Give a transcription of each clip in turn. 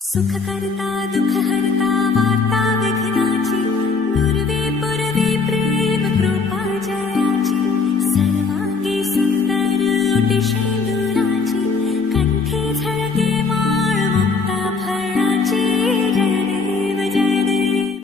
सुख करता दुख हरता वार्ता विघ्नाची नुरवी पुरवी प्रेम कृपा जयाची सर्वांगी सुंदर ओटी शेंदुराची कंठी झळके माळ मुक्ता फळाची जय देव जय देव.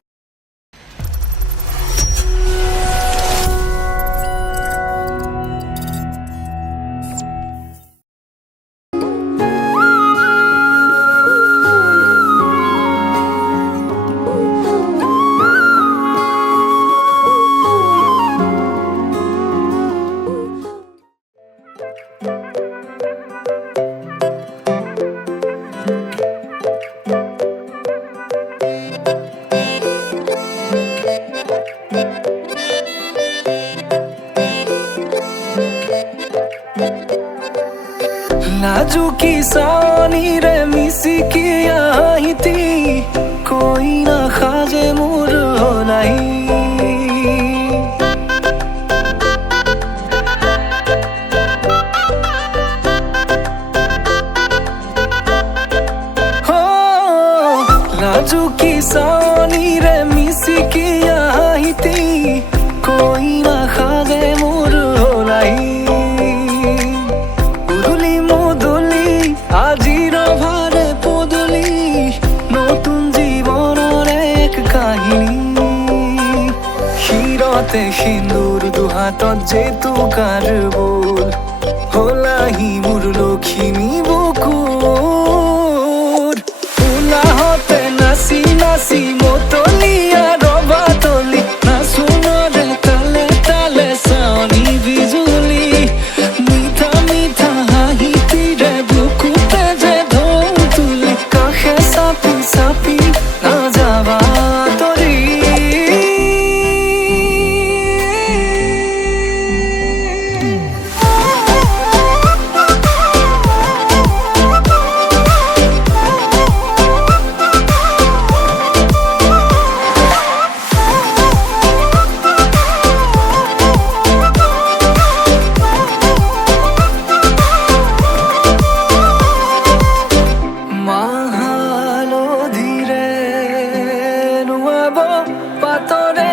नाजुकी सानी रे मिसी की आई थी कोई ना खाजे मुर नहीं हो नाजुकी सानी रे मिसी की आई थी कोई ना खाजे मुर नहीं আজির ভারে পদলি নতুন জীবনের এক কাহিনী শিরতে সিন্দুর দুহাতত যেতু কার বোল হলাহি মোর লখিমী বুকুর উলাহতে নাচি নাচি মতলিয়া রবাতলি নাচুনরে তালে তালে চাউনি বিজুলি মিঠা মিঠা হাঁহি তীরে বুকুতে যে ঢৌ তুলি কাষে চাপি চাপি নাযাবা তৰি পাতৰে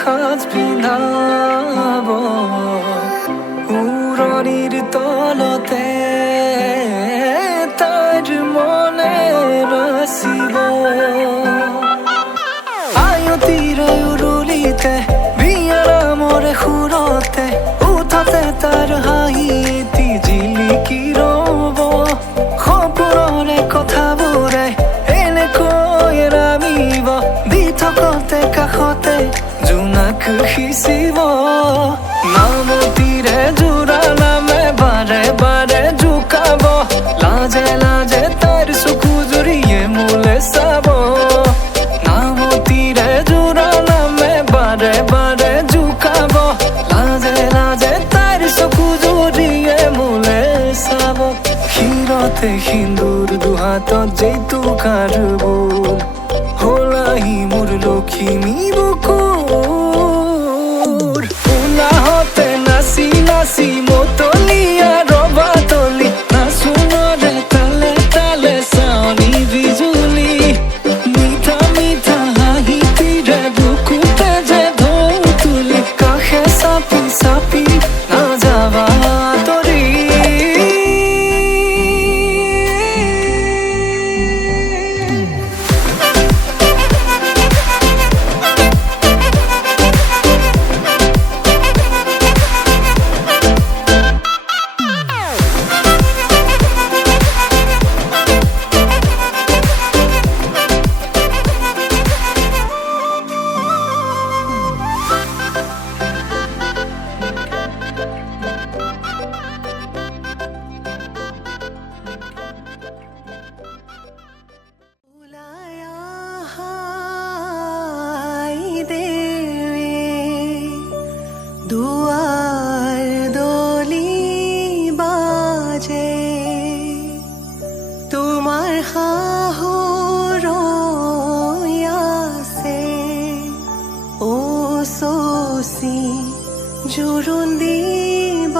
সাজ পিন্ধাব উৰণিৰ তলতে তাইৰ মনে নাচিব আয়তিৰে উৰুলিতে বিয়াৰ মৰে সুৰতে উঠতে তাৰ হাঁহি এটি জিলিকি ৰব সপোনৰে কথাবোৰে এনেকৈ নামিব দি থকতে কাষতে জোনাক সিঁচিব নামতিৰে জোৰা নামে বাৰে বাৰে জোকাব লাজে লাজে তাইৰ চকু জুৰিয়ে মোলে চাব নামতিৰে জোৰা নামে বাৰে বাৰে জোকাব লাজে লাজে তাইৰ চকু জুৰিয়ে মোলে চাব শিৰতে সিন্দুৰ দুহাতত যেইটো কাৰ বোল হলাহি মোর লখিমী বুকুর উলাহতে নাচি নাচি মতলিয়া রবাতলি নাচুনরে তালে তালে চাউনি বিজুলি মিঠা মিঠা হাঁহি তীরে বুকুতে যে ঢৌ তুলি কাষে চাপি চাপি নাযাবা তৰি দুয়াৰ দলি বাজে তোমাৰ শাহুৰ আছে ও শশী জোৰোণ দিব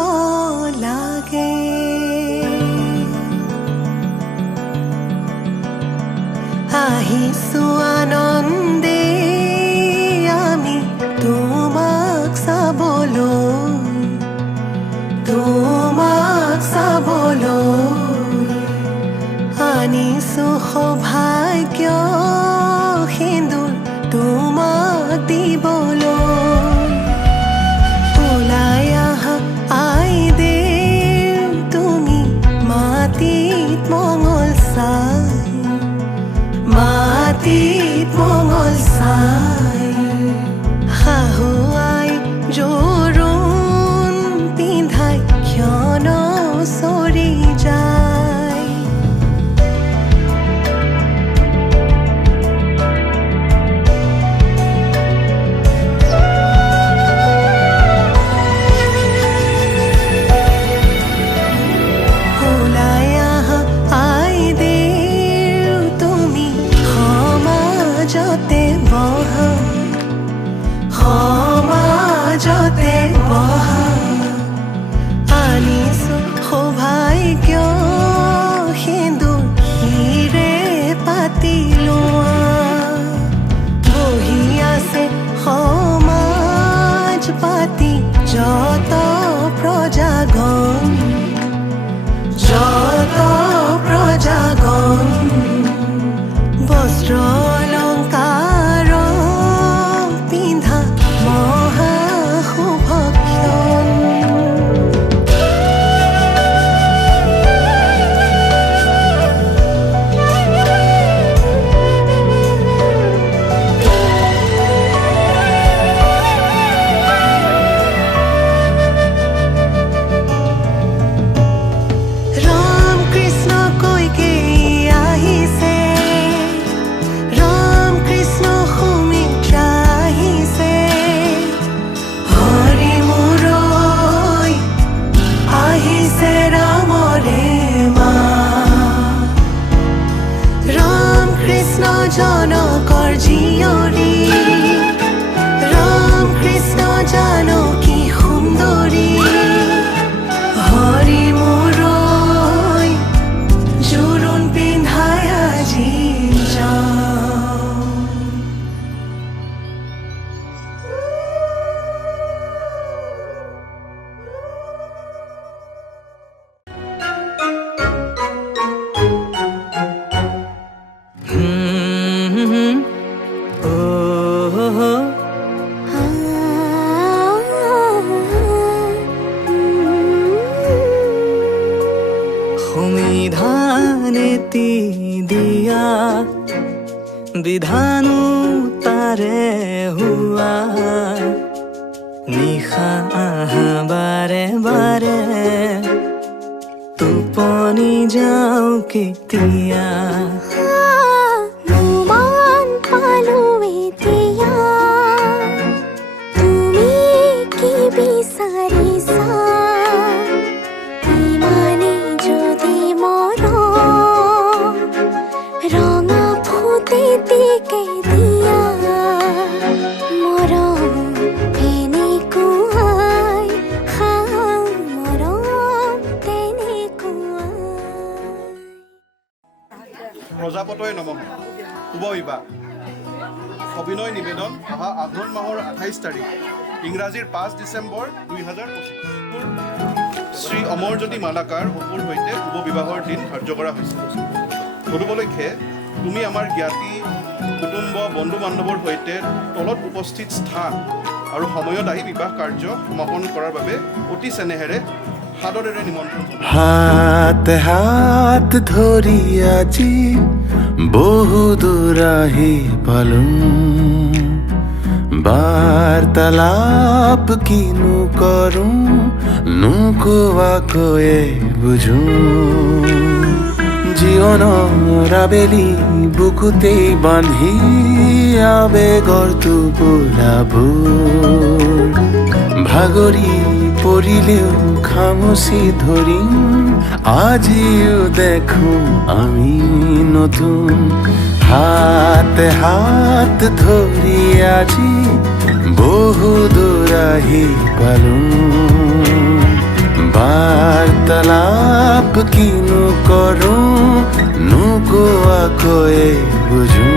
লাগে আহিছো আনন্দে আমি তোমাক চাবলৈ আনিছো সৌভাগ্য সিন্দুৰ তোমাক দিবলৈ ওলাই আহা আইদেউ তুমি মাটিত মঙল চাই শাহুৱাই জোৰোণ পিন্ধাই ক্ষণ চৰি যায় ওলাই আহা আইদেউ তুমি সমাজতে বহা আনিছো সৌভাগ্য সিন্দুৰ হিৰে পাতি লোৱা বহি আছে সমাজ পাতি যত প্ৰজাগণ বস্ত্ৰ অলংকাৰ পিন্ধা মহা শুভক্ষণ ৰাম কৃষ্ণ কৈকে আহিছে ৰাম কৃষ্ণ সুমিত্ৰা আহিছে হৰি মুৰৈ আহিছে ৰামৰে মা ৰাম কৃষ্ণ জনকৰ জীয়ৰী ৰাম কৃষ্ণ জানকী সুন্দৰী হৰি মুৰৈ জোৰোণ পিন্ধাই আজি যাওঁ সংবিধানেতি দিয়া বিধানো তাৰে হোৱা নিশা বাৰে বাৰে টোপনি যাওঁ কেতিয়া নুমান পালো এতিয়া তুমি কি বিচাৰিছা ইমানে যদি মৰম ৰঙা ফুটেটিকে দিয়া মৰম এনেকুৱাই মৰম তেনেকুৱাই প্ৰজাপতয়ে নমঃ শুভ বিবাহ অভিনয় নিবেদন অহা আঘোণ মাহৰ 28 তাৰিখ ইংৰাজীৰ 5 ডিচেম্বৰ 2025 শ্ৰী অমৰজ্যোতি মালাকাৰ অপুৰ সৈতে শুভ বিবাহৰ দিন ধাৰ্য কৰা হৈছে তদুপলক্ষে তুমি আমাৰ জ্ঞাতি কুটুম্ব বন্ধু বান্ধৱৰ সৈতে তলত উপস্থিত স্থান আৰু সময়ত আহি বিবাহ কাৰ্য সমাপন কৰাৰ বাবে অতি চেনেহেৰে সাদৰেৰে নিমন্ত্ৰণ জনাইছোঁ। হাত হাত ধৰি আজি বহু দূৰ আহি পালোঁ বাৰ্তালাপ কিনো কৰোঁ নোকোৱাকৈয়ে বুজোঁ জীৱনৰ আবেলি বুকুতেই বান্ধি আবেগৰ টোপোলাবোৰ ভাগৰি পৰিলেও খামুচি ধৰিম আজিও দেখোঁ আমি নতুন হাতে হাত ধৰি আজি বহু দূৰ আহি পালোঁ বাৰ্তালাপ কিনো কৰোঁ নোকোৱাকৈয়ে বুজোঁ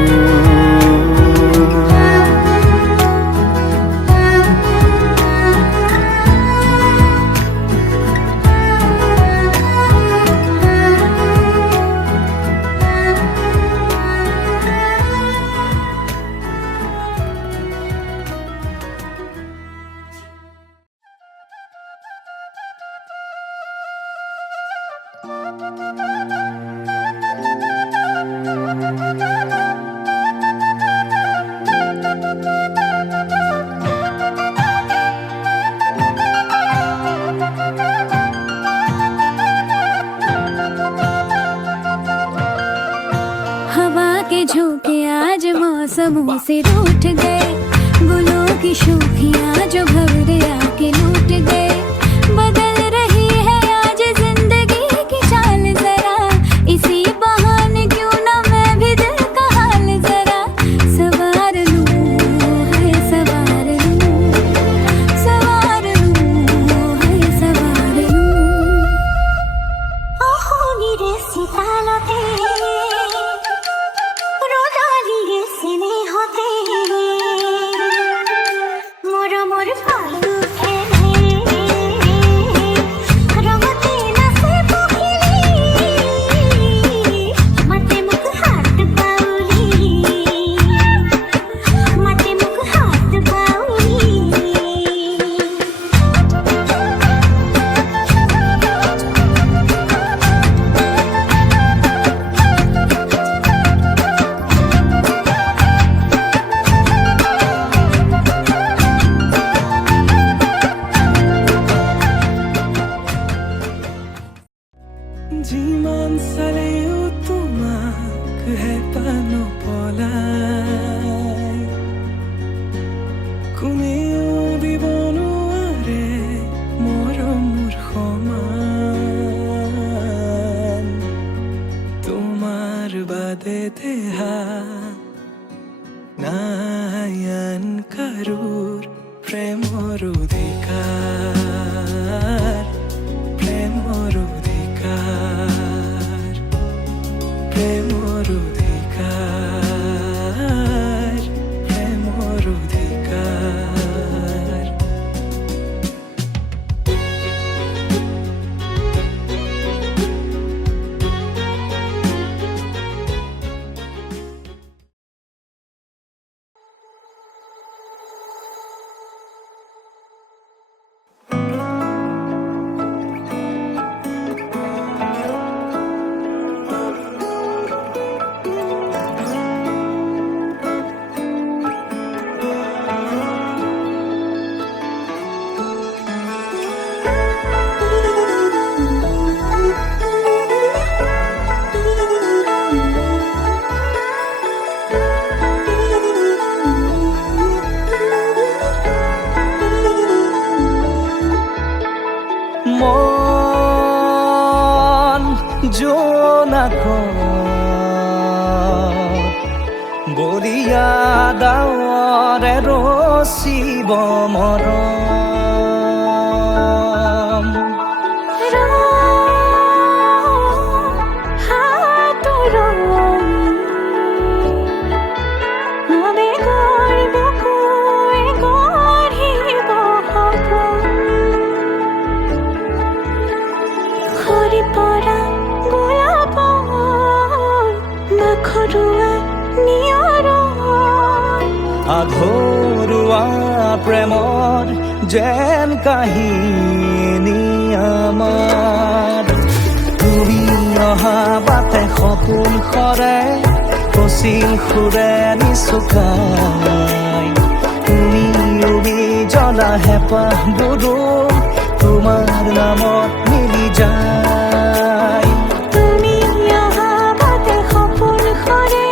हवा के झोंके आज मौसमों से रूठ गए गुलों की शोखियाँ जो भंवरे आके लूट गए बदल रही है आज जिंदगी की चाल जरा इसी बहाने क्यों ना मैं भी दिल का हाल जरा सवार लूं है सवार लूं सवार लूं है सवार लूं ओहो नीरे सितालते रोदालिए सिने होते मोर मोर फालू खेले रंगते नसे पोखिली मते मुख हाथ बाउली मते मुख हाथ बाउली যিমান চালেও তোমাক হেঁপাহ পলাই কোনেও দিব নোৱাৰে মৰমৰ সমান তোমাৰ বাদে দেহা নাই আন কাৰোৰ প্ৰেমৰ অধিকাৰ প্ৰেমৰ অধিকাৰ প্ৰেমৰ অধিকাৰ প্ৰেমৰ অধিকাৰ মন জোনাক বৰিয়া ডাৱৰে ৰচিব মৰম আধৰুৱা প্ৰেমৰ যেন কাহিনী আমাৰ তুমি অহা বাটে সপোন সৰে কচিল সুৰে নিচুকাই তুমি উৰি জ্বলা হেঁপাহবোৰো তোমাৰ নামত মিলি যায় তুমি অহা বাটে সপোন সৰে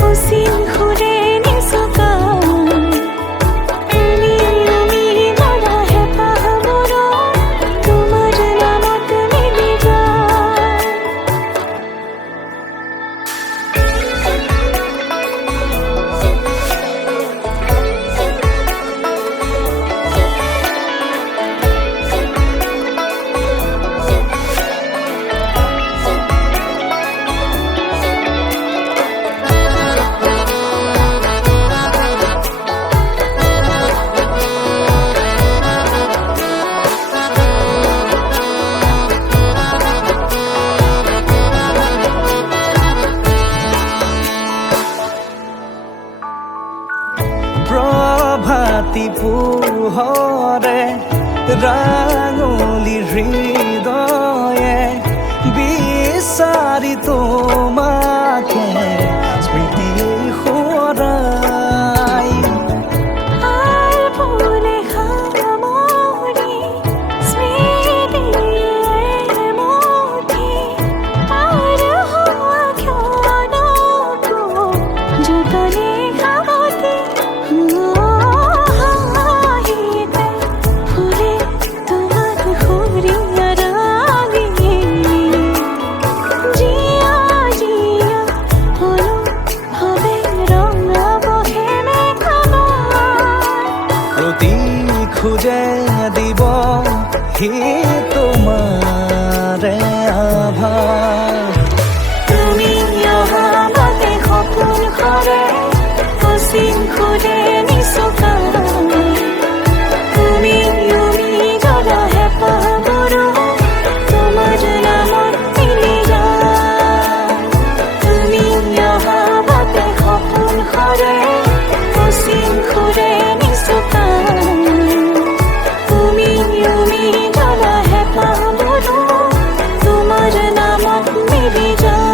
কচিল সুৰে ৰাতি পোহৰে ৰাঙলী হৃদয়ে বিচাৰি তোমাকে স্মৃতিয়ে সোঁৱৰাই আর ভুলে খামরি স্মৃতিয়ে মুঠি আর হওয়া ক্ষণকো যতনে খাওয়াতে হাহিতে ফুলে তোমার খুরিয়া রাগি জিয়া জিয়া হলো হবে রঙা বহে মেঘামার প্ৰতি খোজে দিব সি তোমাৰে আভাস তুমি অহা বাটে সপোন কৰে অসীম খুলে নিচকা তুমি জ্বলা হেঁপাহ মোৰো তোমাৰ নামত মিলি যায় তুমি অহা বাটে সপোন কৰে অসীম খুলে নিচকা তুমি জ্বলা হেঁপাহ মোৰো তোমাৰ নামত মিলি যায়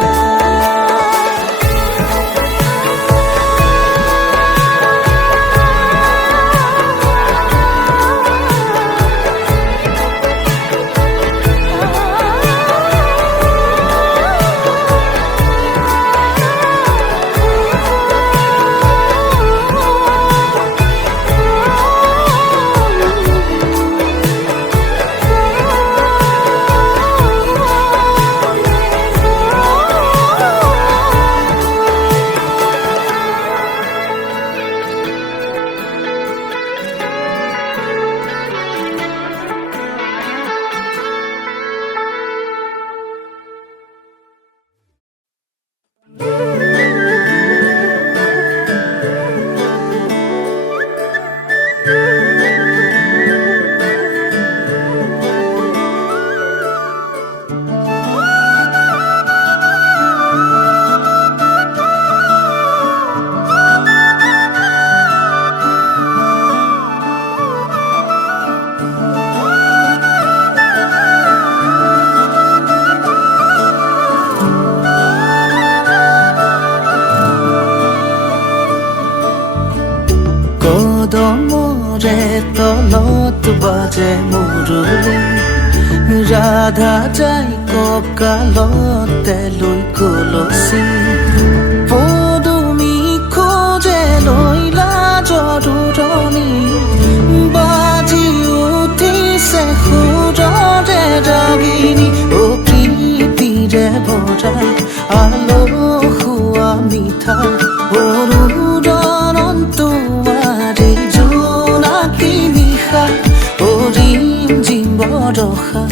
কদমৰে তলত বাজে মুৰুলি ৰাধা যাই কঁকালতে লৈ কলচি পদুমি খোজে লৈ লাজৰুৰণি বাজি উঠিছে সুৰৰে ৰাগিনী অ প্ৰীতিৰে ভৰাই আলসুৱা মিঠা অৰুণন তোমাৰে জোনাকী নিশা অৰিম জিম বৰষা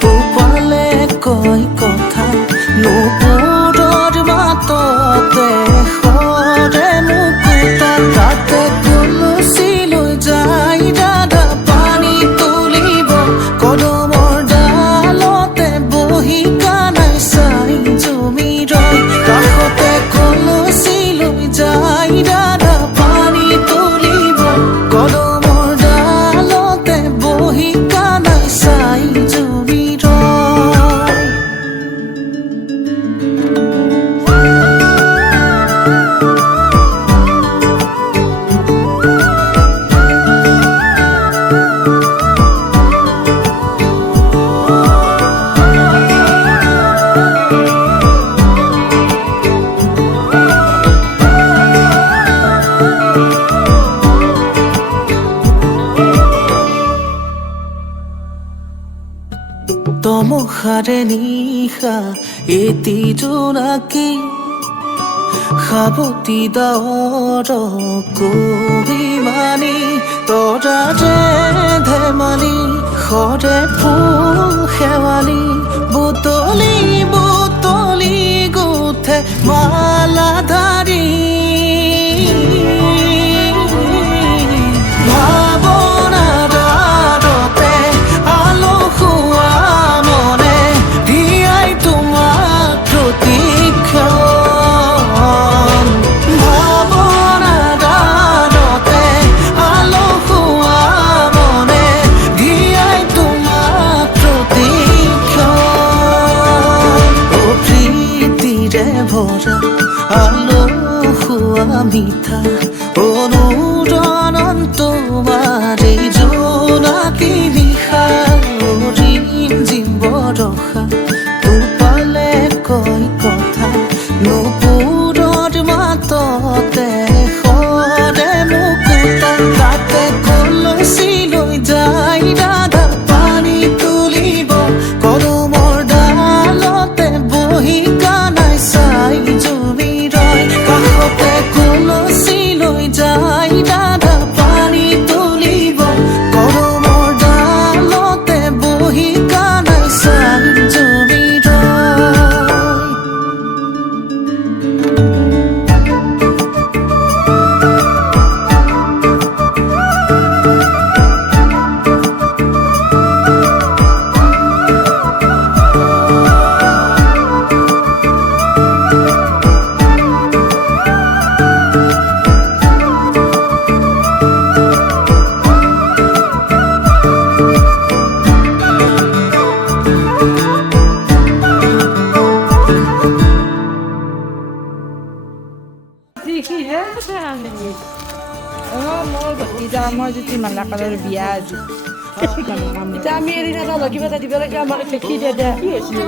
পোপালে কয় কথা নুপুৰৰ মাততে সৰে নুকুতা তাতে কলচি লৈ যাই দাদা পানী তুলিব কদমৰ ডালতে বহি কানাই চাই জমি ৰয় কাষতে কলচি লৈ যাই দাদা পানী তুলিব কদমৰ ডালতে বহি কানাই চাই জমি ৰয় তমসাৰে নিশা এটি জোনাকী সাৱতি ডাৱৰ কবিমানী তৰাৰে ধেমালি সৰে ফুল শেৱালি বুটলি বুটলি গুঠে মালাধাৰী ভাৱনাতে আলসুৱা মনে দিয়াই তোমাক প্ৰতীক্ষণ ভাৱনাতে আলসুৱা মিঠা অনুৰণন তোমাৰ এই জোনাকী নিশা ৰিম জিম বৰষা পালে কয় কথা নুপুৰৰ মাততে সৰে মুকুতা তাতে কলচি লৈ যায় ৰাধা পানী তুলিব কদমৰ ডালতে বহি কানাই চাই জুমি ৰয় কাষতে কলচি লৈ যায় ৰাধা পানী তুলিব কদমৰ ডালতে বহি কানাই চাই জুমি ৰয় মোৰ ভতিজা মই যদি মালাকালৰ বিয়া আজি এতিয়া আমি এৰি নাযাওঁ কিবা এটা দিব লাগে আমাক দেখি দিয়া দিয়া কি হৈছিল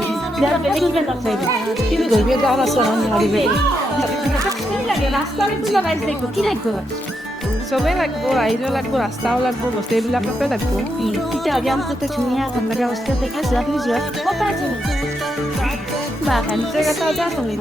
কিন্তু ধৰিব যাওঁ ৰাস্তা চবেই লাগিব ৰাইজো লাগিব ৰাস্তাও লাগিব বস্তু এইবিলাককে লাগিব ধুনীয়া ভাল লগা বস্তু দেখাইছো আপুনি যোৱা জেগা এটা তুমি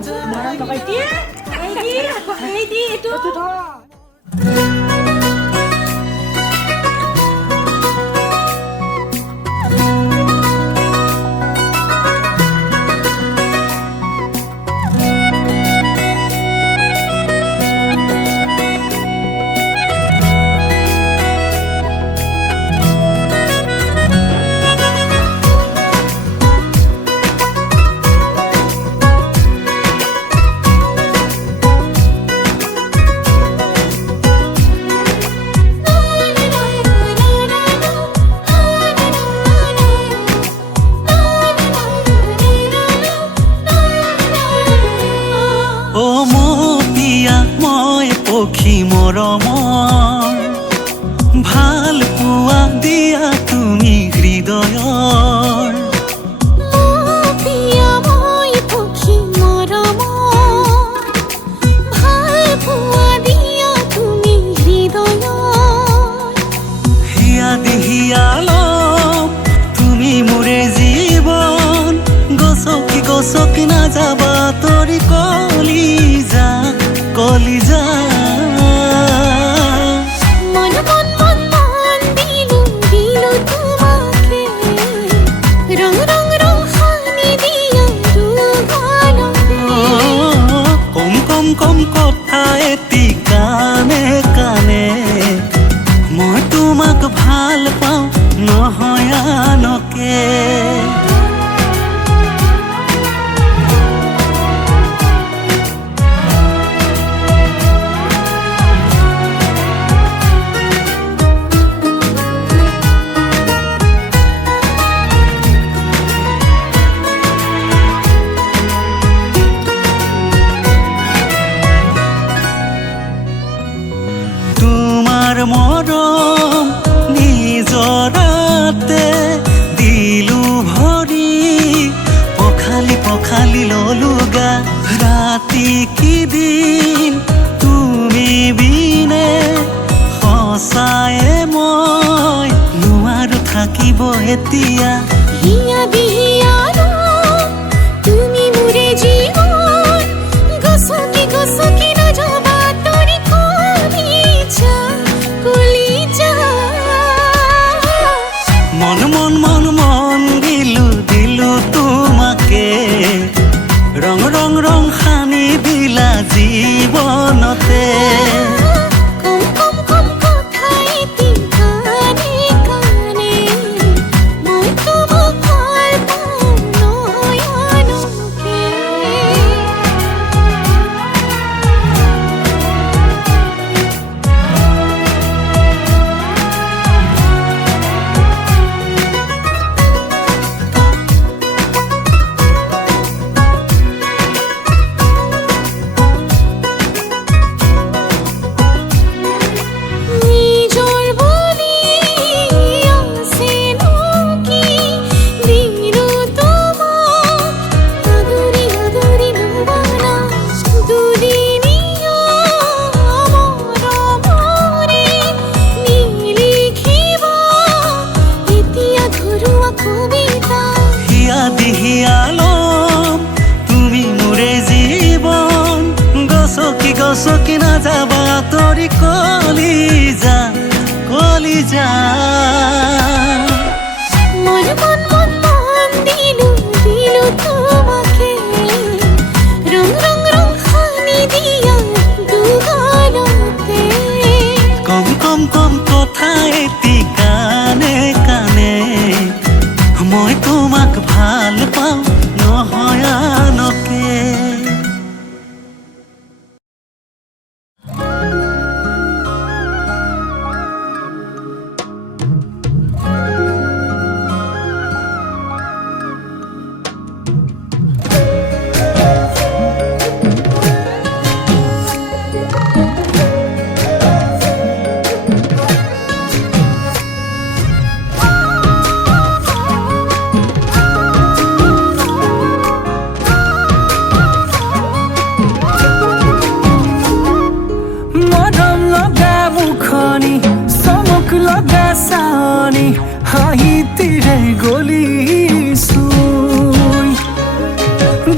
পক্ষী মৰমৰ ভাল পোৱা দিয়া তুমি হৃদয়ৰ হিয়া দিহিয়ালম তুমি মোৰে জীৱন গছকি গছকি নাযাবা তৰি কলিজা কলিজা কম কথা এটি কানে কানে মই তোমাক ভাল পাওঁ নহয় আনকে মৰম নিজৰাতে দিলো ভৰি পখালি পখালি ললুগা ৰাতি কি দিন তুমি বিনে সঁচায়ে মই নোৱাৰো থাকিব এতিয়া হিয়া দিহিয়ালো তুমি মোৰে জীৱন গছকি গছকি নাযাবা তৰি কলিজা মন মন মন মন দিলো তোমাকে ৰং ৰং ৰং সানি দিলা জীৱনতে মই তোমাক ভাল পাওঁ কি নাযাবা তৰি কলিজা কলিজা মন মন মন মন দিলু দিলু তোমাকে রং রং রং খানি দিয়া দুগালতে কম কম কম কথা এটি কানে কানে মই তোমাক ভাল পাওঁ নহয় আনকে মৰম লগা মুখনি চমক লগা চাৱনি হাঁহিতিৰে গলিছো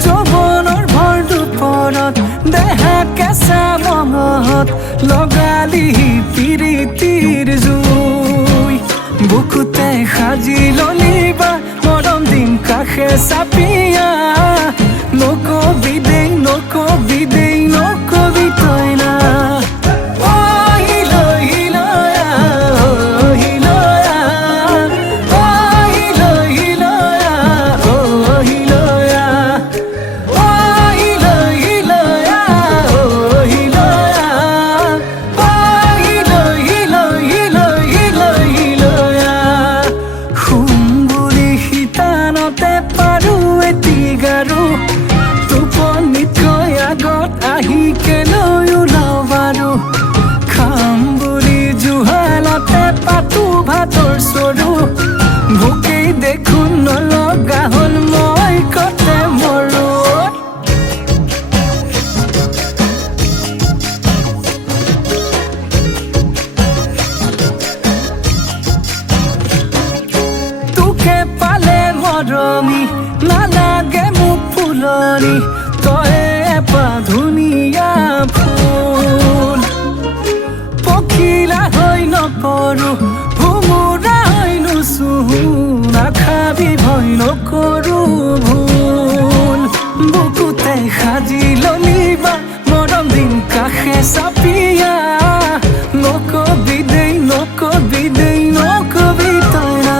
যৌৱনৰ ভৰ দুপৰত দেহা কেঁচা মঙহত লগালি প্ৰীতিৰ জুই বুকুতে সাজি ললিবা মৰম দিন কাষে চাপিয়া নকবি দেই নকবি দেই নকবি তই না টোপনিতকৈ আগত আহি কেলৈ ওলাও বাৰু খাম বুলি জুহালতে পাতো ভাতৰ চৰু ভোকেই দেখোন নলগা হ'ল মই কতে মৰো তোকে পালে মৰমি নালাগে মোক ফুলনি তই এপা ধুনীয়া ফুল পখিলা হৈ নপৰো ভোমোৰা হৈ নুচুহো নাখাবি ভয় নকৰো ভুল বুকুতে সাজি ললিবা মৰম দিন কাষে চাপিয়া নকবি দেই নকবি দেই নকবি তই না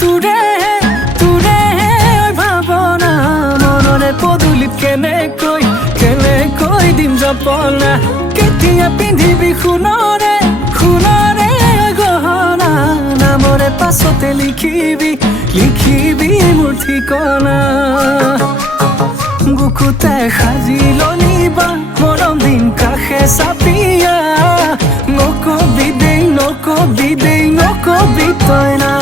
তোৰে তোৰে ঐ ভাৱনা মনৰে পদূলিত কেনেকৈ দিম জপনা কেতিয়া পিন্ধিবি সোণৰে সোণৰে গহনা নামৰে পাছতে লিখিবি মোৰ ঠিকনা বুকুতে সাজি ললিবা মৰম দিন কাষে চাপিয়া নকবি দেই নকবি দেই নকবি তই না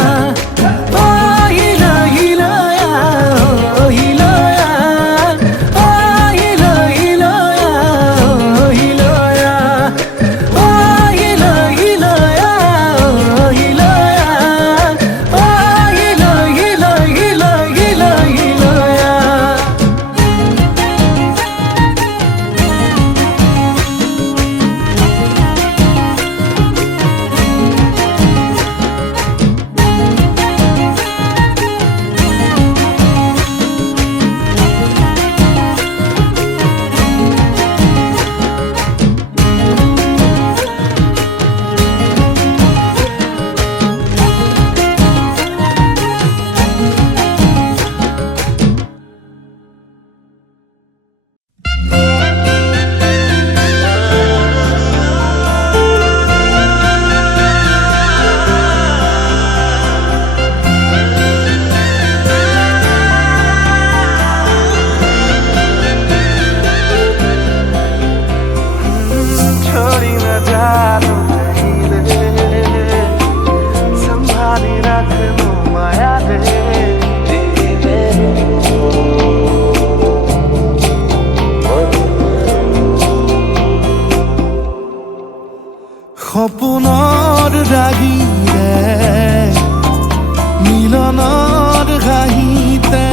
হাঁহিতে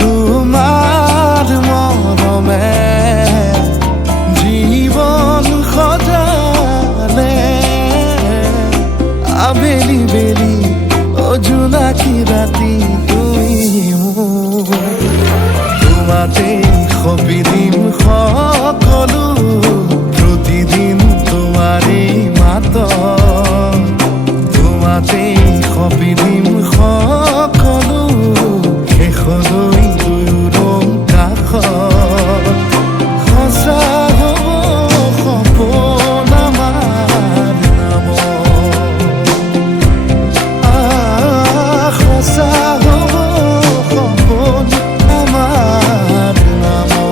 তোমাৰ মৰমে জীৱন সজালে আবেলি বেলি জোনাকী ৰাতি তুমি মোৰ তোমাতে সবিদিন সকলো প্ৰতিদিন তোমাৰে মাত তোমাতে সবিদিন সকলো শেষলৈ দুয়ো কাষত সঁচা হ'ব সপোন আমাৰ নামত সঁচা হ'ব সপোন আমাৰ নামত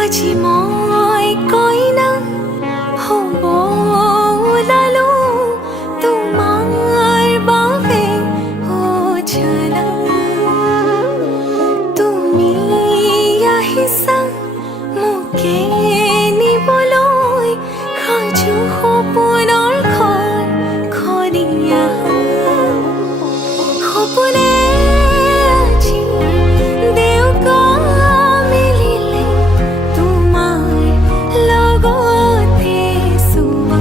আজি মই কইনা হ'ব ওলালো তোমাৰ বাবে জানা তুমি আহিছা মোকে নিবলৈ সাজু সপোনৰ ঘৰ খৰিয়া সপোনে আজি দেউকা মিলিলে তোমাৰ লগতে চোৱা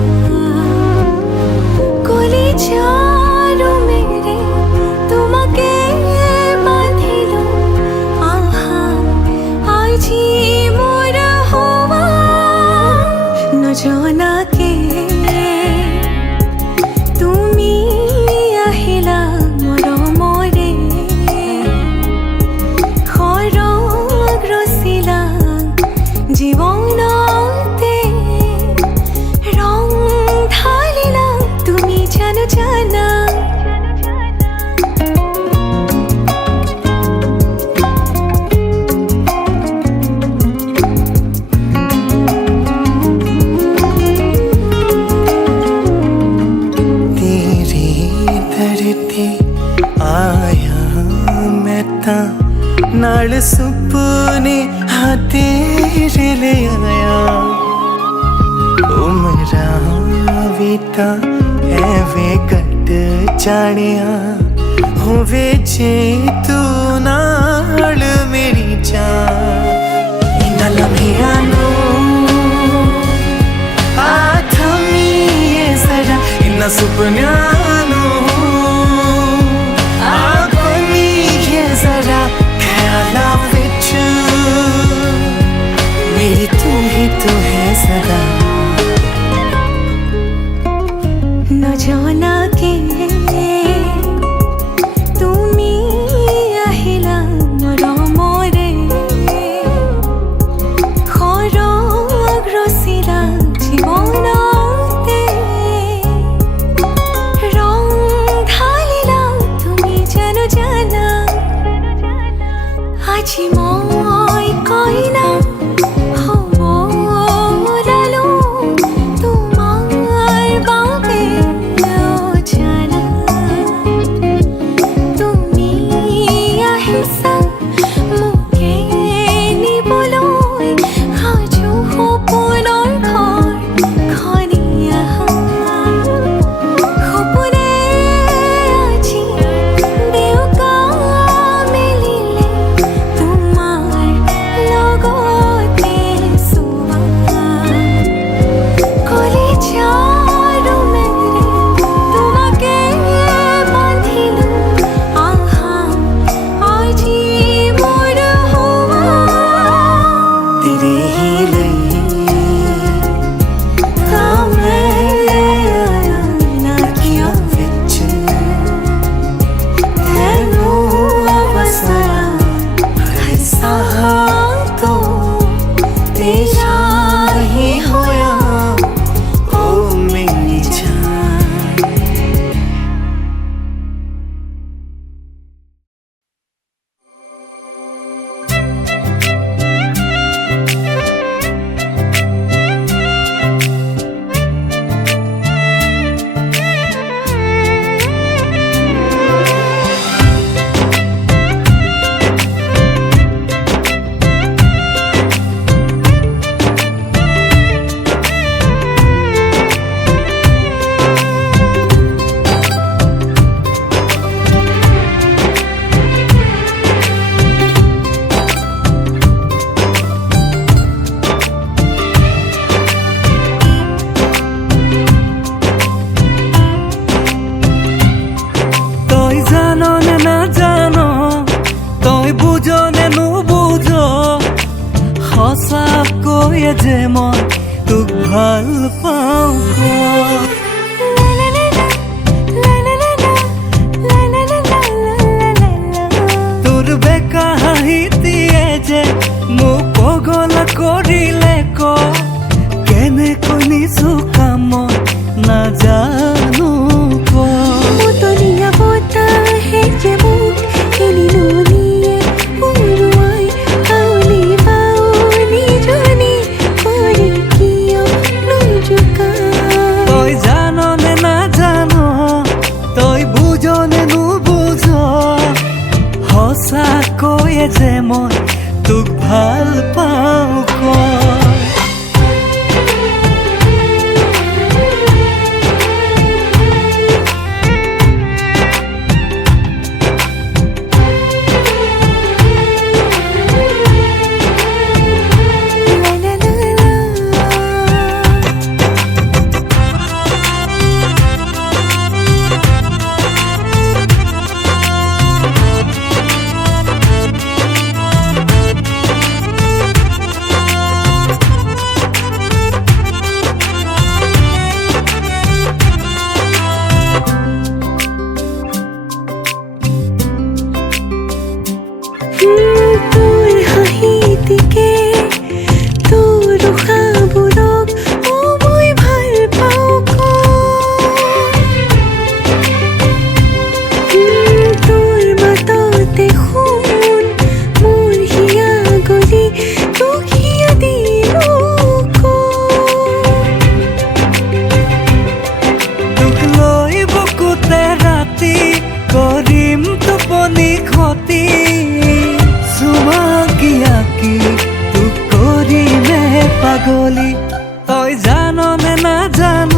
কলিজাৰো মেৰে তোমাকে বান্ধিলো আহা আজি মোৰ হোৱা নজনাকে তুমি আহিলা মৰমৰে খৰগ ৰচিলা জীৱনতে ৰং ঢালিলা তুমি জানো জানা तेरी धरती आया मैं तां नाल सुपने हाँ तेरे ले आया उमरा भी तां एवे कट जानिया होवे जे तू नाल मेरी जान इन्ना लम्हिया नू आथमीए जरा इन्ना सुपन्यानो आगोनीए जरा ख्याला विच मेरी तू ही तो है सदा নজনাকে তুমি আহিলা মৰমৰে খৰগ ৰচিলা জীৱনতে ৰং ঢালিলা তুমি জানো জানা আজি মই কইনা হ'ব ওলালো तेरे ही लिए ना किया विच तेनू बसरा हर साहा तो तेरा ही होया ओ मेरी जान। সঁচাকৈয়ে যে মই তোক ভাল পাওঁ তোৰ বেকা হাঁহিটিয়ে যে মোক পগলা কৰিলে ক কেনেকৈ নিছো কামত নাজানো ক মুতলিয়া বতাহে যে মোক এনিনো নিয়ে উৰুৱাই আউলি বাউলি জনী কৰি কিয় নুজুকা তই জাননে নাজান তই বুজনে নুবুজ সঁচাকৈয়ে যে মই তোক ভাল পাওঁ ক তোৰ হাঁহিটিকে তোৰ উশাহবোৰক মই ভাল পাওঁ তোৰ মাততে শুন মোৰ হিয়া গলি তোক হিয়া দিলো তোক লৈ বুকুতে ৰাতি কৰিম টোপনি ক্ষতি চুমাকি তোক কৰিমে পাগলী তই জাননে নাজান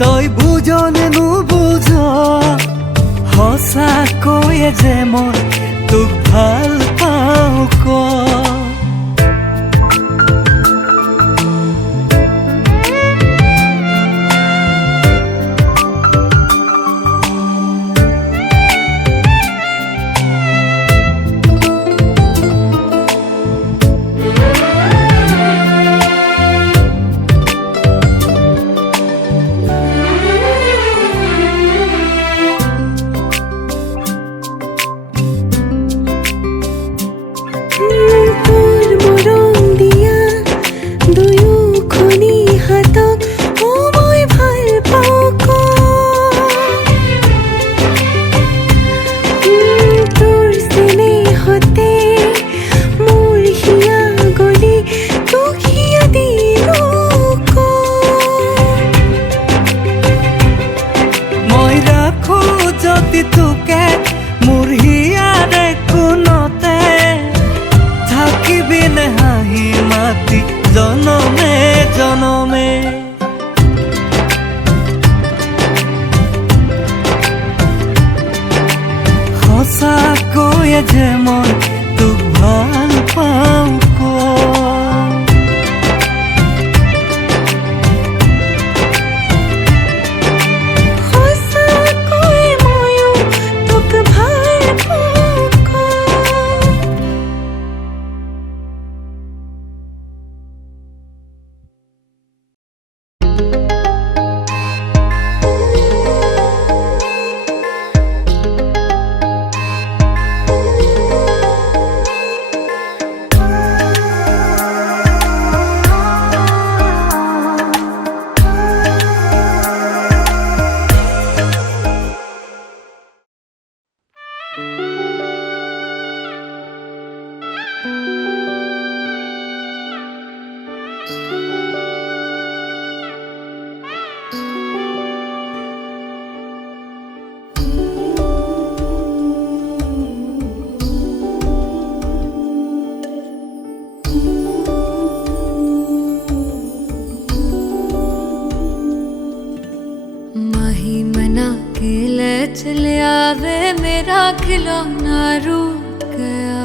তই বুজনে নুবুজ সঁচাকৈয়ে যে মই তোক ভাল পাওঁ ক সঁচাকৈয়ে যে মই তোক ভাল পাওঁ ক माही मना के ले चले आवे मेरा खिलौना रूठ गया।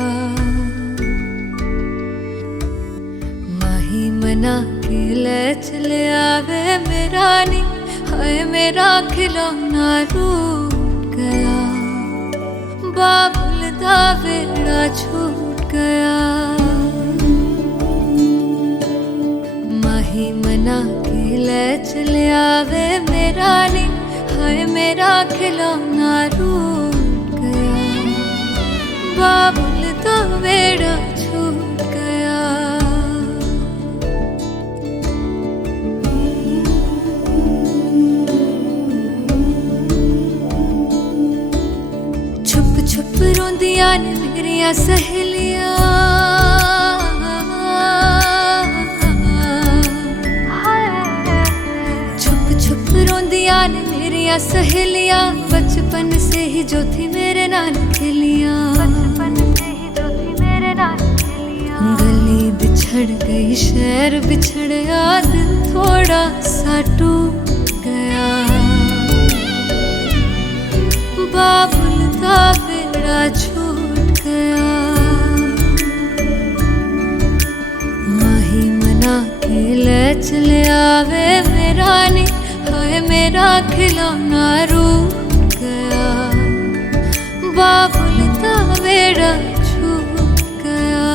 माही मना के ले चले आवे मेरा नी हाय मेरा खिलौना रूठ गया। बाबुल दा वेड़ा छूट गया। माही मना के ले चले आवे मेरा नी हाय मेरा खिलौना रूठ गया। बाबुल दा वेड़ा छूट गया। छुप छुप रोंदियां ने मेरिया सहेलियां। छुप छुप रोंदियां ने मेरिया सहेलियां। बचपन से ही जो थी मेरे नाल खेलियां। गली बिछड़ गई शहर बिछड़ गया। दिल थोड़ा सा टूट गया। बाबुल दा वेड़ा छूट गया। माही मना के ले चले आवे मेरा नी हाय मेरा खिलौना रूठ गया। बाबुल दा वेड़ा छूट गया।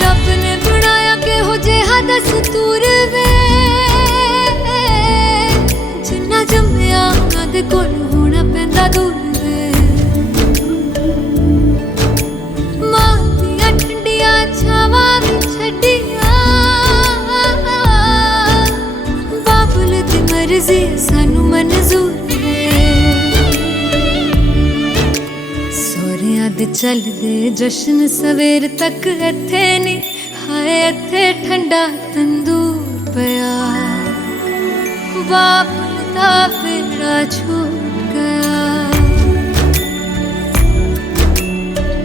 रब ने बनाया के हो जेहा दस्तूर वे। जिन्ना जम्मिया उन्हां दे कोल होना पैंदा दूर वे। मां दियां ठंडियां छावां भी छड्डियां। बाबुल दी मर्जी सानू मंजूर वे। सोहरियां दे चलदे जश्न सवेर तक इत्थे नी हाय इत्थे ठंडा तंदूर पिया। बाबुल दा वेड़ा छूट गया।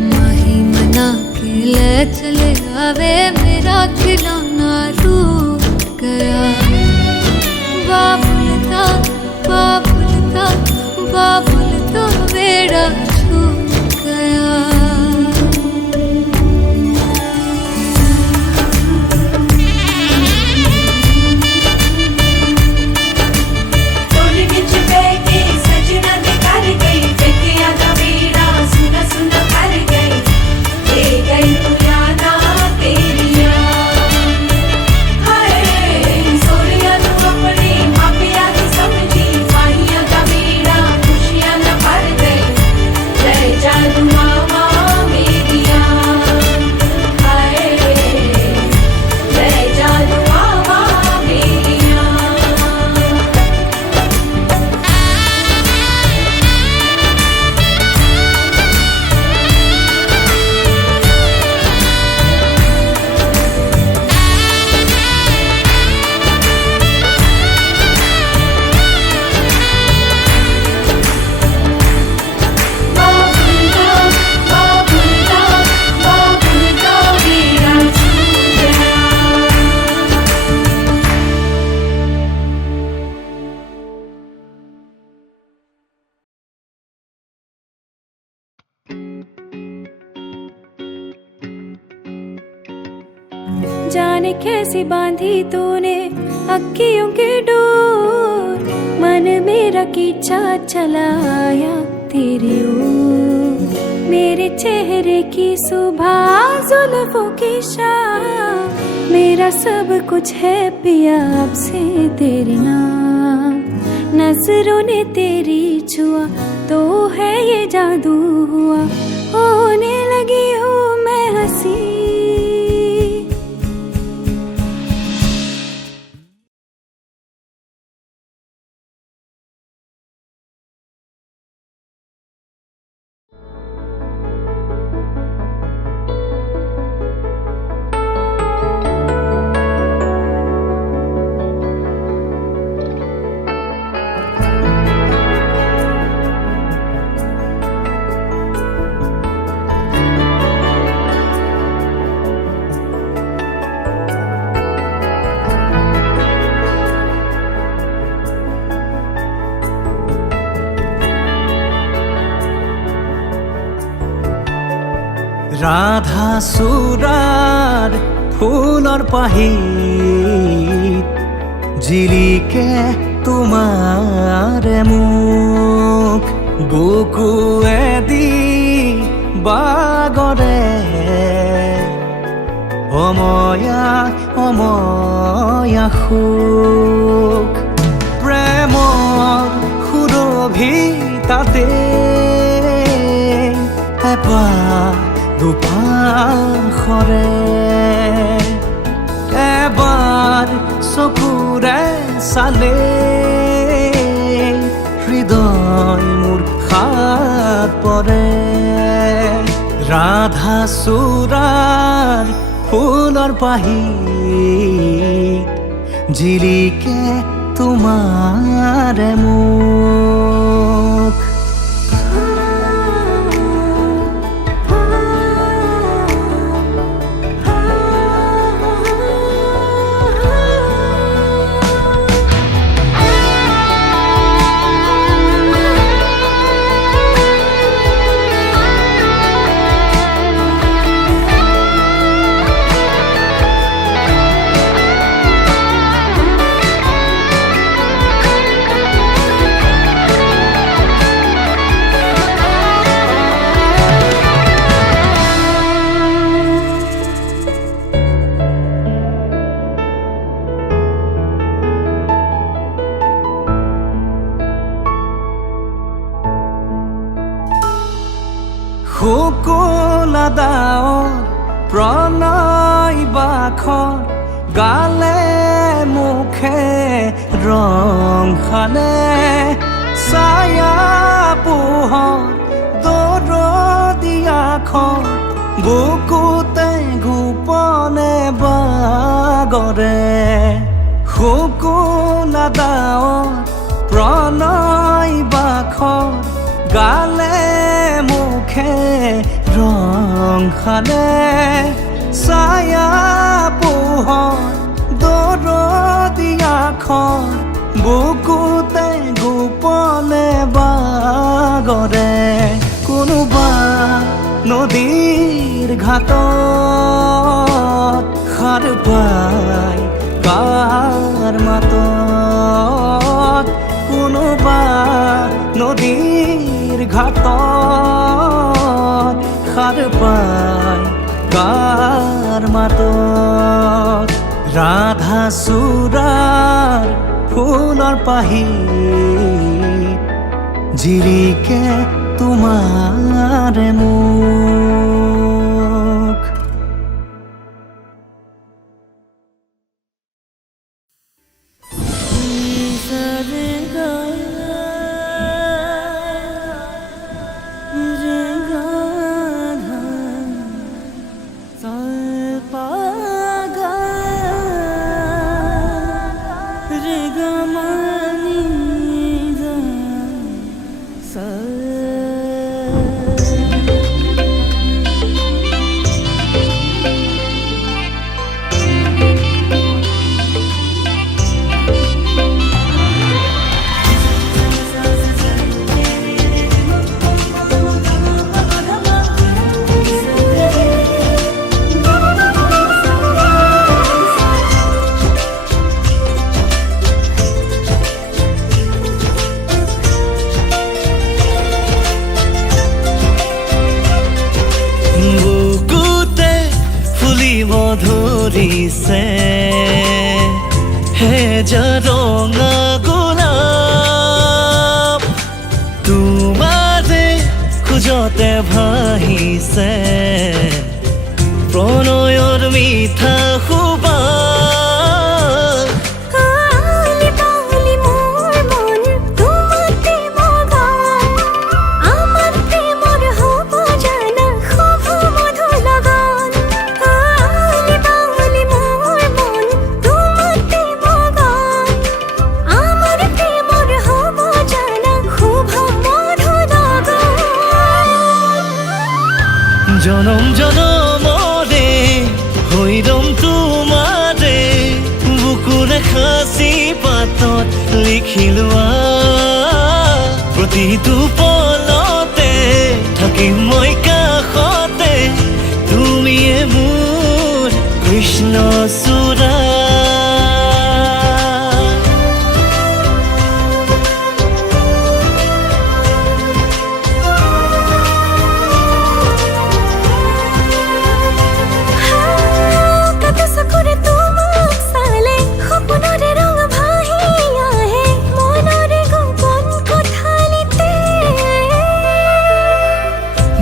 माही मना के ले चले आवे मेरा खिलौना रूठ गया। बाबुल दा वेड़ा छूट गया। जाने कैसी बांधी तूने अक्कियों की डोर। मन मेरा कीचा चला आया तेरी ओर। मेरे चेहरे की सुबह जुल्फों की शाम। मेरा सब कुछ है पिया अब से तेरे नाम। नजरों ने तेरी छुआ तो है ये जादू हुआ। होने लगी हूँ मैं हंसी ৰাধা চূড়াৰ ফুলৰ পাহিত জিলিকে তোমাৰে মুখ বুকুৱেদি বাগৰে অময়া অময়া সুখ প্ৰেমৰ সুৰভি তাতে এপাহ দুপাশৰে এবাৰ চকুৰে চালে হৃদয় মোৰ হাত পৰে ৰাধা চূড়াৰ ফুলৰ পাহিত জিলিকে তোমাৰে মুখ শুকুলা দাঁৱৰ প্ৰণয় বাখৰ গালে মুখে ৰং সানে ছায়া পোহৰ দৰদিয়াখৰ বুকুতে গোপনে বাগৰে শুকুলা দাঁৱৰ প্ৰণয় বাখৰ গালে মুখে ৰং সানে ছায়া পোহৰ দৰদিয়াখৰ বুকুতে গোপনে বাগৰে কোনোবা নদীৰ ঘাটত সাৰ পাই কাৰ মাতত কোনোবা নদীৰ ঘাটত সাৰ পাই কাৰ মাতত ৰাধা চূড়াৰ ফুলৰ পাহিত জিলিকে তোমাৰে মুখ ধৰিছে হে ৰঙা গোলাপ তোমাৰে খোজতে ভাহিছে প্ৰণয়ৰ মিঠা সুবাস জনম জনমৰে হৈৰম তোমাৰে বুকুৰে সাঁচি পাতত লিখি লোৱা প্ৰতিটো পলতে থাকিম মই কাষতে মোৰ কৃষ্ণ চূড়া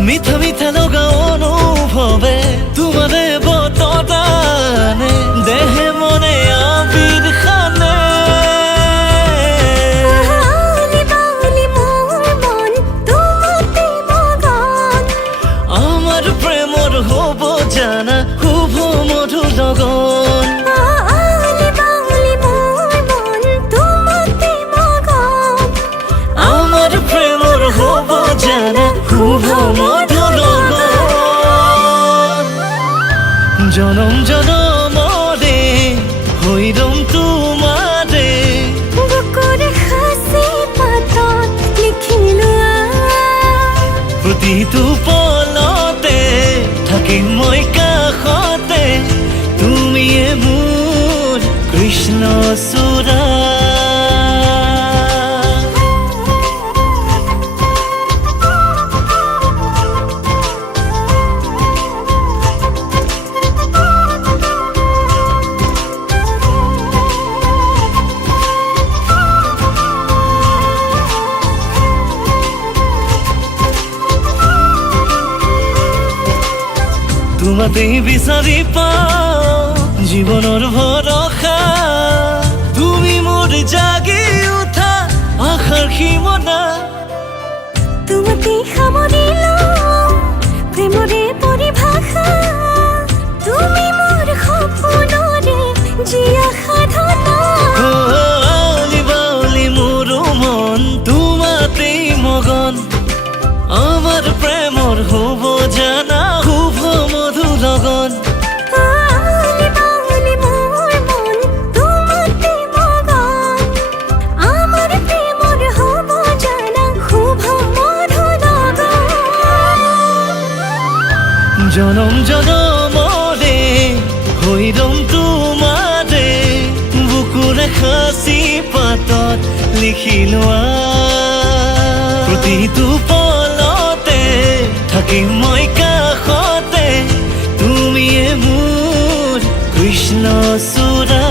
মিঠা মিঠা লগা অনুভৱে তোমাৰে বতদানে দেহে মনে আবিৰ খানে আমাৰ প্ৰেমৰ হ'ব জানা শুভ মধুৰ লগন আমাৰ প্ৰেমৰ হ'ব জানা শুভ মধুৰ জনম জনমৰে হৈৰম তোমাৰে বুকুৰে সাঁচি পাতত লিখিলোৱা প্ৰতিটো পলতে থাকিম মই কাষতে তুমিয়ে মোৰ কৃষ্ণ চূড়া তোমাতেই বিচাৰি পাওঁ জীৱনৰ ভৰসা তুমি মোৰ জাগি উঠা আশাৰ সীমনা তোমাতে সামৰিলো প্ৰেমৰে পৰিভাষা তুমি মোৰ সপোনৰে জীয়া সাধনা বাউলি মোৰ মন তোমাতেই মগন আমাৰ প্ৰেমৰ হ'ব জানা শুভ মধুৰ লগন জনম জনমৰে হৈৰম তোমাৰে বুকুৰে সাঁচি পাতত লিখি লোৱা প্ৰতিটো পলতে থাকিম মই কাষতে তুমিয়ে মোৰ কৃষ্ণ চূড়া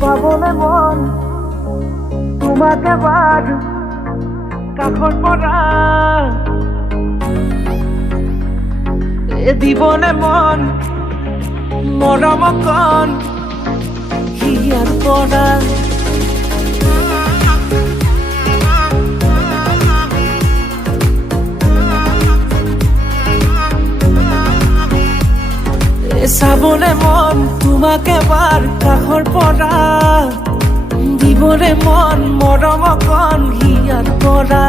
পাবলে মন তোমাকে বাদ কাষৰ পৰা দিবলে মন মৰম কণ হিয়াৰ পৰা চাবলে মন তোমাকে বাৰ কাষৰ পৰা দিবলে মন মৰম কণ হিয়াৰ পৰা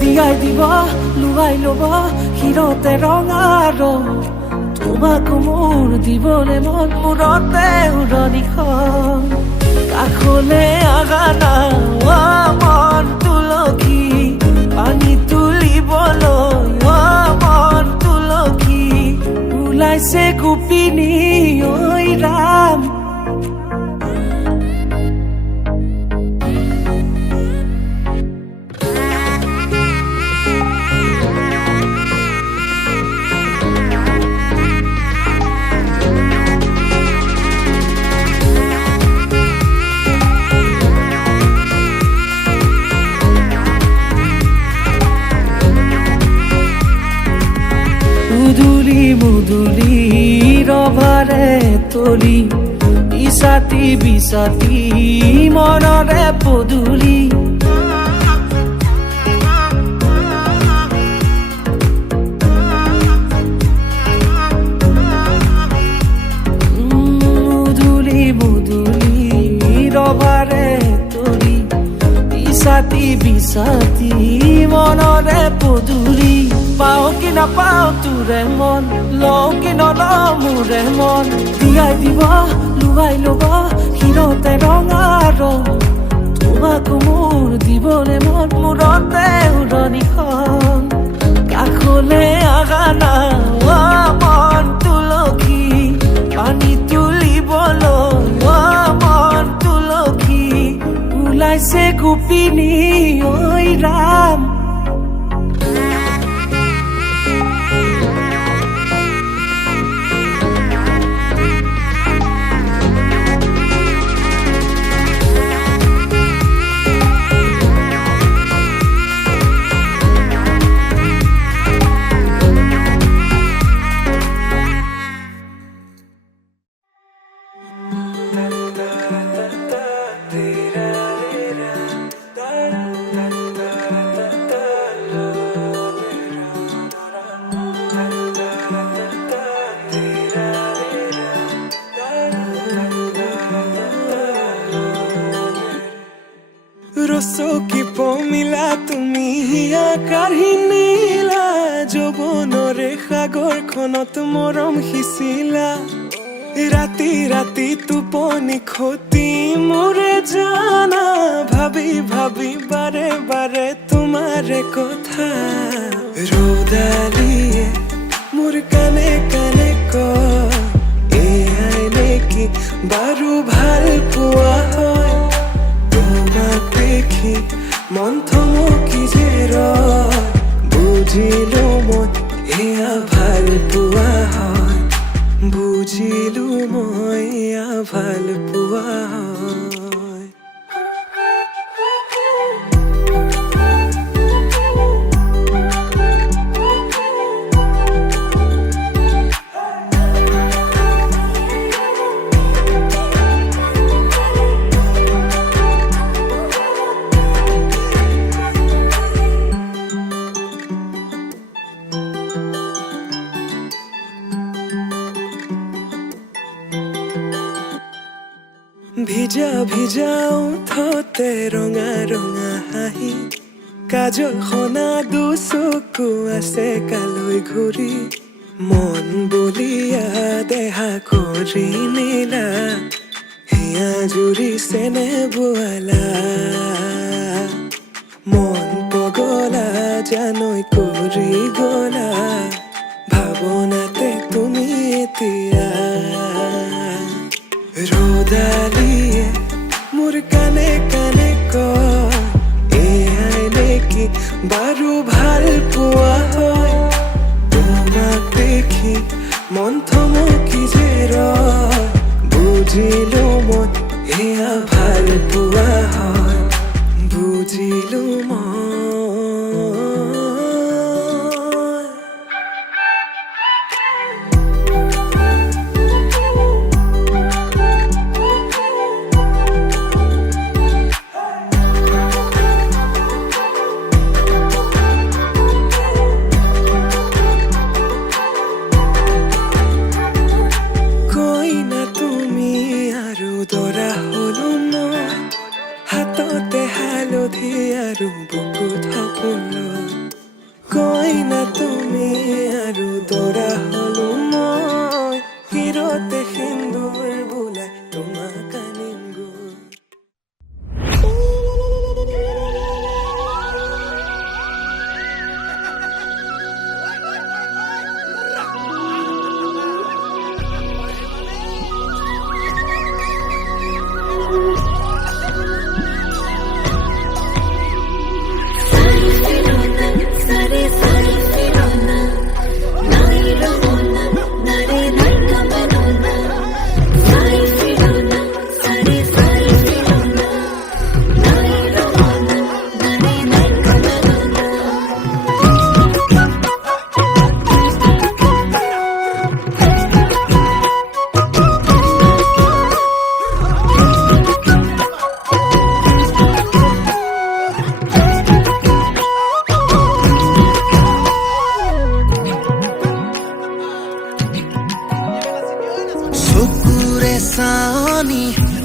দিয়াই দিব লুৱাই ল'ব হিৰতে ৰঙা ৰং তোমাক মোৰ দিবলে মন মূৰতে উৰণিখন কাষলে আগানা মন তুলসী পানী তুলিবলৈ মন তুলসী ওলাইছে গোপিনী ঐ ৰাম মুদুলি ৰভাৰে তলি ইছাতি বিছাতি মনৰে পদুলি বিচাতি মনৰে পদূলি পাও কি নাপাও তোৰে মন লওঁ কি নলওঁ মোৰে মন দিয়াই দিব লুৱাই ল'ব শিৰতে ৰঙা ৰং তোমাকো মোৰ দিবলে মন মূৰতে উৰণিখন কাষলে আগা না মন তুলসী পানী তুলিবলৈ মন তুলসী ওলাইছে গোপিনী ঐ ৰাম ৰচকি পমিলা তুমি হিয়া কাঢ়ি নিলা যৌৱনৰে সাগৰখনত মৰম সিঁচিলা ৰাতি ৰাতি টোপনি খতি মোৰে জানা ভাবি ভাবি বাৰে বাৰে তোমাৰে কথা ৰ'দালিয়ে মোৰ কানে কানে কয় এয়াই নেকি বাৰু ভাল পোৱা হয় তোমাক দেখি মন থমকি যে ৰয় বুজিলো মই এয়া ভাল পোৱা হয় বুজিলো মই এয়া ভাল পোৱা হয় ভিজা ভিজা ওঠতে ৰঙা ৰঙা হাঁহি কাজল সনা দুচকু আছে কালৈ ঘূৰি মন বলিয়া দেহা কৰি নিলা হিয়া জুৰি চেনে বোৱালা মন পগলা জানৈ কৰি গলা ভাৱনাতে তুমি এতিয়া ৰ'দালিয়ে মোৰ কানে কানে কয় এয়াই নেকি বাৰু ভাল পোৱা হয় তোমাক দেখি মন থমকি যে ৰয় বুজিলো মই এয়া ভাল পোৱা হয় বুজিলো মই হাততে হালধি আৰু বুকুত সপোন কইনা তুমি আৰু দৰা হলো মই হিৰতে সিন্দুৰ বোলাই তোমাক আনিম গৈ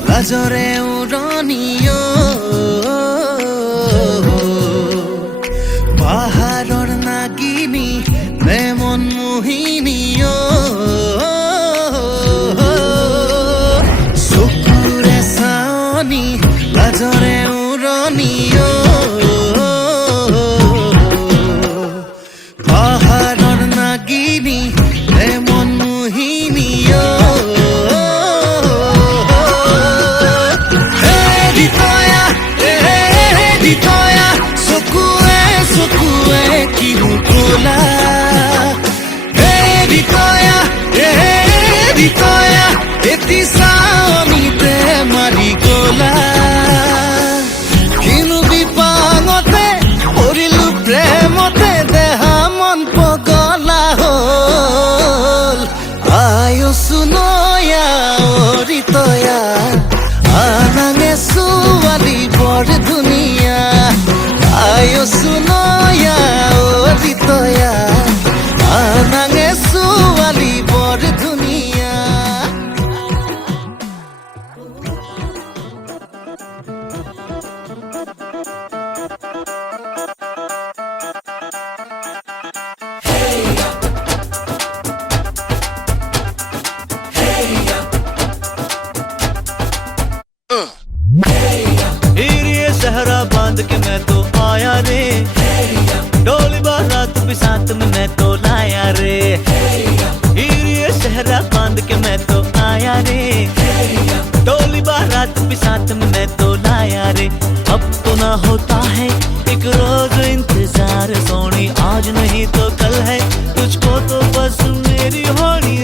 লাজৰে উৰণি ৰিতয়া ৰিতয়া এতি সামিতে মাৰি গলা কিনু বিপাঙতে পৰিলু প্ৰেমতে দেহা মন পগলা হল আয়ো সুনয়া ৰিতয়া আনাঙে ছোৱালী বৰ ধুনীয়া আয়ো সুনয়া ৰিতয়া আনাঙে ছোৱালী বৰ ধুনীয়া ये सहरा बांध के मैं तो आया रे डोली बारात भी साथ में मैं तो लाया रे ये सहरा बांध के मैं तो आया रे डोली बारात भी साथ में मैं तो लाया रे अब तो ना होता है एक रोज इंतजार सोनी आज नहीं तो कल है तुझको तो बस मेरी होनी